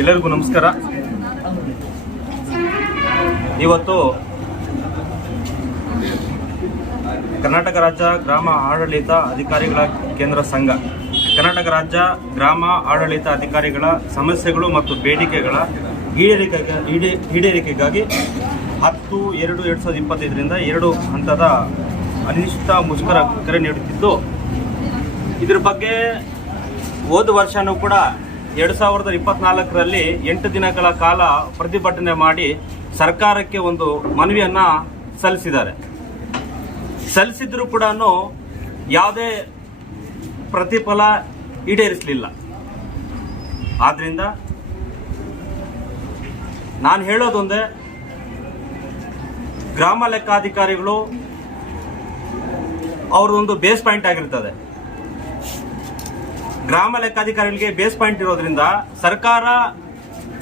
ಎಲ್ಲರಿಗೂ ನಮಸ್ಕಾರ. ಇವತ್ತು ಕರ್ನಾಟಕ ರಾಜ್ಯ ಗ್ರಾಮ ಆಡಳಿತ ಅಧಿಕಾರಿಗಳ ಕೇಂದ್ರ ಸಂಘ. ಕರ್ನಾಟಕ ರಾಜ್ಯ ಗ್ರಾಮ ಆಡಳಿತ ಅಧಿಕಾರಿಗಳ ಸಮಸ್ಯೆಗಳು ಮತ್ತು ಬೇಡಿಕೆಗಳ ಈಡೇರಿಕೆಗೆ ಈಡೇ ಈಡೇರಿಕೆಗಾಗಿ ಹತ್ತು ಎರಡು ಎರಡು ಸಾವಿರದ ಇಪ್ಪತ್ತೈದರಿಂದ ಎರಡು ಹಂತದ ಅನಿಶ್ಚಿತ ಮುಷ್ಕರ ಕರೆ ನೀಡುತ್ತಿದ್ದು, ಇದ್ರ ಬಗ್ಗೆ ಹೋದ ವರ್ಷನೂ ಕೂಡ ಎರಡು ಸಾವಿರದ ಇಪ್ಪತ್ನಾಲ್ಕರಲ್ಲಿ ಎಂಟು ದಿನಗಳ ಕಾಲ ಪ್ರತಿಭಟನೆ ಮಾಡಿ ಸರ್ಕಾರಕ್ಕೆ ಒಂದು ಮನವಿಯನ್ನು ಸಲ್ಲಿಸಿದ್ದಾರೆ. ಸಲ್ಲಿಸಿದ್ರೂ ಕೂಡ ಯಾವುದೇ ಪ್ರತಿಫಲ ಈಡೇರಿಸಲಿಲ್ಲ. ಆದ್ರಿಂದ ನಾನು ಹೇಳೋದೊಂದೇ, ಗ್ರಾಮ ಲೆಕ್ಕಾಧಿಕಾರಿಗಳು ಅವರದೊಂದು ಬೇಸ್ ಪಾಯಿಂಟ್ ಆಗಿರ್ತದೆ. ಗ್ರಾಮ ಲೆಕ್ಕಾಧಿಕಾರಿಗಳಿಗೆ ಬೇಸ್ ಪಾಯಿಂಟ್ ಇರೋದ್ರಿಂದ ಸರ್ಕಾರ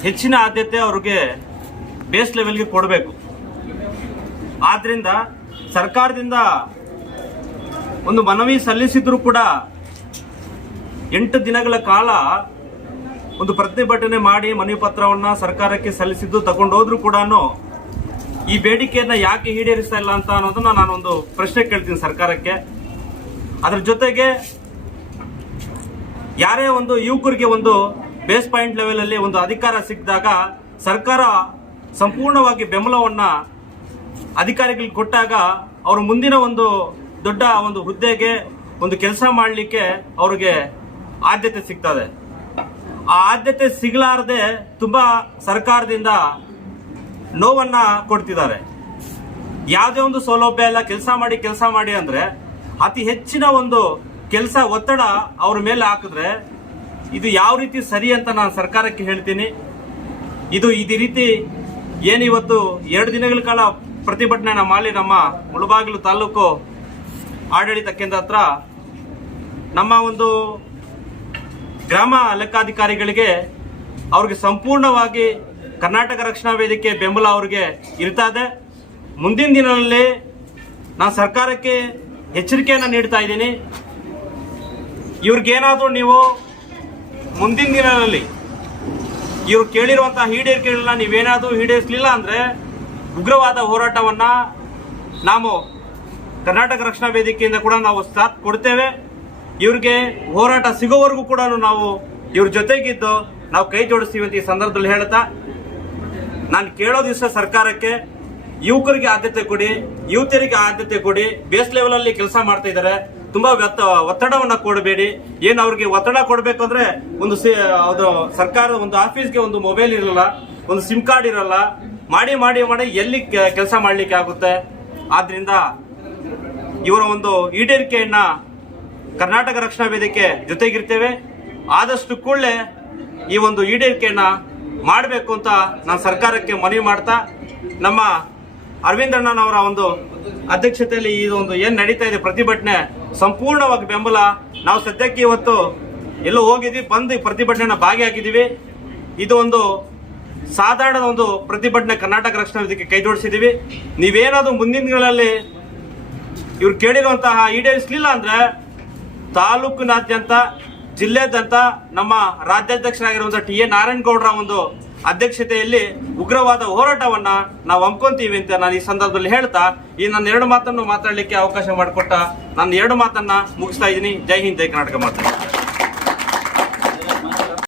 ಹೆಚ್ಚಿನ ಆದ್ಯತೆ ಅವ್ರಿಗೆ ಬೇಸ್ ಲೆವೆಲ್ಗೆ ಕೊಡಬೇಕು. ಆದ್ರಿಂದ ಸರ್ಕಾರದಿಂದ ಒಂದು ಮನವಿ ಸಲ್ಲಿಸಿದ್ರು ಕೂಡ ಎಂಟು ದಿನಗಳ ಕಾಲ ಒಂದು ಪ್ರತಿಭಟನೆ ಮಾಡಿ ಮನವಿ ಪತ್ರವನ್ನ ಸರ್ಕಾರಕ್ಕೆ ಸಲ್ಲಿಸಿದ್ದು ತಗೊಂಡೋದ್ರು ಕೂಡ ಈ ಬೇಡಿಕೆಯನ್ನ ಯಾಕೆ ಈಡೇರಿಸ್ತಾ ಇಲ್ಲ ಅಂತ ಅನ್ನೋದನ್ನ ನಾನೊಂದು ಪ್ರಶ್ನೆ ಕೇಳ್ತೀನಿ ಸರ್ಕಾರಕ್ಕೆ. ಅದ್ರ ಜೊತೆಗೆ ಯಾರೇ ಒಂದು ಯುವಕರಿಗೆ ಒಂದು ಬೇಸ್ ಪಾಯಿಂಟ್ ಲೆವೆಲಲ್ಲಿ ಒಂದು ಅಧಿಕಾರ ಸಿಕ್ಕಿದಾಗ ಸರ್ಕಾರ ಸಂಪೂರ್ಣವಾಗಿ ಬೆಂಬಲವನ್ನ ಅಧಿಕಾರಿಗಳಿಗೆ ಕೊಟ್ಟಾಗ ಅವರು ಮುಂದಿನ ಒಂದು ದೊಡ್ಡ ಒಂದು ಹುದ್ದೆಗೆ ಒಂದು ಕೆಲಸ ಮಾಡಲಿಕ್ಕೆ ಅವರಿಗೆ ಆದ್ಯತೆ ಸಿಗ್ತದೆ. ಆ ಆದ್ಯತೆ ಸಿಗಲಾರದೆ ತುಂಬಾ ಸರ್ಕಾರದಿಂದ ನೋವನ್ನ ಕೊಡ್ತಿದ್ದಾರೆ. ಯಾವುದೇ ಒಂದು ಸೌಲಭ್ಯ ಎಲ್ಲ ಕೆಲಸ ಮಾಡಿ ಕೆಲಸ ಮಾಡಿ ಅಂದ್ರೆ ಅತಿ ಹೆಚ್ಚಿನ ಒಂದು ಕೆಲಸ ಒತ್ತಡ ಅವ್ರ ಮೇಲೆ ಹಾಕಿದ್ರೆ ಇದು ಯಾವ ರೀತಿ ಸರಿ ಅಂತ ನಾನು ಸರ್ಕಾರಕ್ಕೆ ಹೇಳ್ತೀನಿ. ಇದು ಇದೇ ರೀತಿ ಏನಿವತ್ತು ಎರಡು ದಿನಗಳ ಕಾಲ ಪ್ರತಿಭಟನೆ ಮಾಡಿ ನಮ್ಮ ಮುಳಬಾಗಿಲು ತಾಲೂಕು ಆಡಳಿತ ಕೇಂದ್ರ ಹತ್ರ ನಮ್ಮ ಒಂದು ಗ್ರಾಮ ಲೆಕ್ಕಾಧಿಕಾರಿಗಳಿಗೆ ಅವ್ರಿಗೆ ಸಂಪೂರ್ಣವಾಗಿ ಕರ್ನಾಟಕ ರಕ್ಷಣಾ ವೇದಿಕೆ ಬೆಂಬಲ ಅವ್ರಿಗೆ ಇದೆ. ಮುಂದಿನ ದಿನಗಳಲ್ಲಿ ನಾನು ಸರ್ಕಾರಕ್ಕೆ ಎಚ್ಚರಿಕೆಯನ್ನು ನೀಡ್ತಾ ಇದ್ದೀನಿ. ಇವ್ರಿಗೇನಾದ್ರೂ ನೀವು ಮುಂದಿನ ದಿನಗಳಲ್ಲಿ ಇವ್ರು ಕೇಳಿರುವಂಥ ಈಡೇರಿಕೆಗಳನ್ನ ನೀವೇನಾದರೂ ಈಡೇರಿಸಲಿಲ್ಲ ಅಂದ್ರೆ ಉಗ್ರವಾದ ಹೋರಾಟವನ್ನ ನಾವು ಕರ್ನಾಟಕ ರಕ್ಷಣಾ ವೇದಿಕೆಯಿಂದ ಕೂಡ ನಾವು ಸಾಥ್ ಕೊಡ್ತೇವೆ. ಇವ್ರಿಗೆ ಹೋರಾಟ ಸಿಗೋವರೆಗೂ ಕೂಡ ನಾವು ಇವ್ರ ಜೊತೆಗಿದ್ದು ನಾವು ಕೈ ಜೋಡಿಸ್ತೀವಿ ಅಂತ ಈ ಸಂದರ್ಭದಲ್ಲಿ ಹೇಳ್ತಾ, ನಾನು ಕೇಳೋ ದಿವಸ ಸರ್ಕಾರಕ್ಕೆ ಯುವಕರಿಗೆ ಆದ್ಯತೆ ಕೊಡಿ, ಯುವತಿಯರಿಗೆ ಆದ್ಯತೆ ಕೊಡಿ, ಬೇಸ್ ಲೆವೆಲಲ್ಲಿ ಕೆಲಸ ಮಾಡ್ತಾ ಇದ್ದಾರೆ. ತುಂಬಾ ಒತ್ತಡವನ್ನ ಕೊಡಬೇಡಿ. ಏನ್ ಅವ್ರಿಗೆ ಒತ್ತಡ ಕೊಡ್ಬೇಕು ಅಂದ್ರೆ ಒಂದು ಅದು ಸರ್ಕಾರದ ಒಂದು ಆಫೀಸ್ಗೆ ಒಂದು ಮೊಬೈಲ್ ಇರಲ್ಲ, ಒಂದು ಸಿಮ್ ಕಾರ್ಡ್ ಇರಲ್ಲ, ಮಾಡಿ ಮಾಡಿ ಮಾಡಿ ಎಲ್ಲಿ ಕೆಲಸ ಮಾಡ್ಲಿಕ್ಕೆ ಆಗುತ್ತೆ? ಆದ್ರಿಂದ ಇವರ ಒಂದು ಈಡೇರಿಕೆಯನ್ನ ಕರ್ನಾಟಕ ರಕ್ಷಣಾ ವೇದಿಕೆ ಜೊತೆಗಿರ್ತೇವೆ. ಆದಷ್ಟು ಕೂಡಲೇ ಈ ಒಂದು ಈಡೇರಿಕೆಯನ್ನ ಮಾಡಬೇಕು ಅಂತ ನಾನು ಸರ್ಕಾರಕ್ಕೆ ಮನವಿ ಮಾಡ್ತಾ, ನಮ್ಮ ಅರವಿಂದಣ್ಣನವರ ಒಂದು ಅಧ್ಯಕ್ಷತೆಯಲ್ಲಿ ಈ ಒಂದು ಏನ್ ನಡೀತಾ ಇದೆ ಪ್ರತಿಭಟನೆ ಸಂಪೂರ್ಣವಾಗಿ ಬೆಂಬಲ. ನಾವು ಸದ್ಯಕ್ಕೆ ಇವತ್ತು ಎಲ್ಲೋ ಹೋಗಿದ್ವಿ, ಬಂದು ಈ ಪ್ರತಿಭಟನೆನ ಭಾಗಿಯಾಗಿದ್ದೀವಿ. ಇದು ಒಂದು ಸಾಧಾರಣ ಒಂದು ಪ್ರತಿಭಟನೆ ಕರ್ನಾಟಕ ರಕ್ಷಣಾ ವೇದಿಕೆ ಕೈ ಜೋಡಿಸಿದ್ದೀವಿ. ನೀವೇನಾದರೂ ಮುಂದಿನ ದಿನಗಳಲ್ಲಿ ಇವ್ರು ಕೇಳಿರುವಂತಹ ಈಡೇರಿಸಲಿಲ್ಲ ಅಂದರೆ ತಾಲೂಕಿನಾದ್ಯಂತ ಜಿಲ್ಲೆಯಾದ್ಯಂತ ನಮ್ಮ ರಾಜ್ಯಾಧ್ಯಕ್ಷರಾಗಿರುವಂತಹ ಟಿ ಎ ನಾರಾಯಣಗೌಡರ ಒಂದು ಅಧ್ಯಕ್ಷತೆಯಲ್ಲಿ ಉಗ್ರವಾದ ಹೋರಾಟವನ್ನ ನಾವು ಹಮ್ಕೊಂತೀವಿ ಅಂತ ನಾನು ಈ ಸಂದರ್ಭದಲ್ಲಿ ಹೇಳ್ತಾ, ಈ ನನ್ನ ಎರಡು ಮಾತನ್ನು ಮಾತಾಡಲಿಕ್ಕೆ ಅವಕಾಶ ಮಾಡಿಕೊಟ್ಟ ನನ್ನ ಎರಡು ಮಾತನ್ನ ಮುಗಿಸ್ತಾ ಇದ್ದೀನಿ. ಜೈ ಹಿಂದ್, ಜೈ ಕರ್ನಾಟಕ ಮಾತು.